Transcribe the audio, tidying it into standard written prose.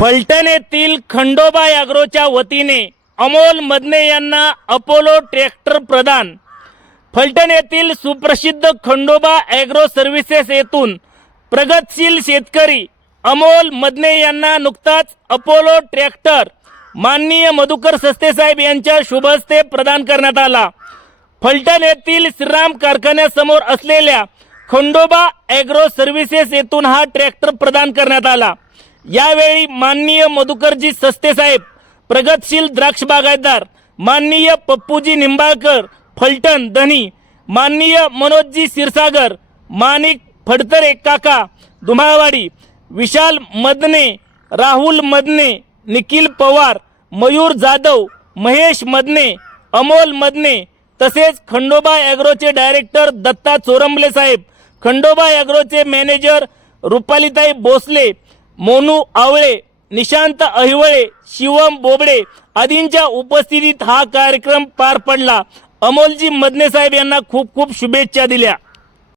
फलटण येथील खंडोबा ॲग्रोच्या वतीने अमोल मदने यांना अपोलो ट्रॅक्टर प्रदान। फलटण येथील सुप्रसिद्ध खंडोबा ॲग्रो सर्व्हिसेस येथून प्रगतशील शेतकरी अमोल मदने यांना नुकताच अपोलो ट्रॅक्टर माननीय मधुकर सस्ते साहेब यांच्या शुभ हस्ते प्रदान करण्यात आला। फलटण येथील श्रीराम कारखान्यासमोर असलेल्या खंडोबा ॲग्रो सर्व्हिसेस येथून हा ट्रॅक्टर प्रदान करण्यात आला। यावेळी माननीय मधुकरजी सस्ते साहेब, प्रगतशील द्राक्ष बागायतदार माननीय पप्पूजी निंबाळकर फलटण धनी, माननीय मनोजजी क्षीरसागर, माणिक फडतरे काका धुमाळवाडी, विशाल मदने, राहुल मदने, निखिल पवार, मयूर जाधव, महेश मदने, अमोल मदने तसेच खंडोबा ॲग्रोचे डायरेक्टर दत्ता चोरंबले साहेब, खंडोबा ॲग्रोचे मॅनेजर रुपालीताई भोसले, मोनू आवळे, निशांत अहिवळे, शिवम बोबडे आदींच्या उपस्थितीत हा कार्यक्रम पार पडला। अमोलजी मदने साहेब यांना खूप खूप शुभेच्छा दिल्या।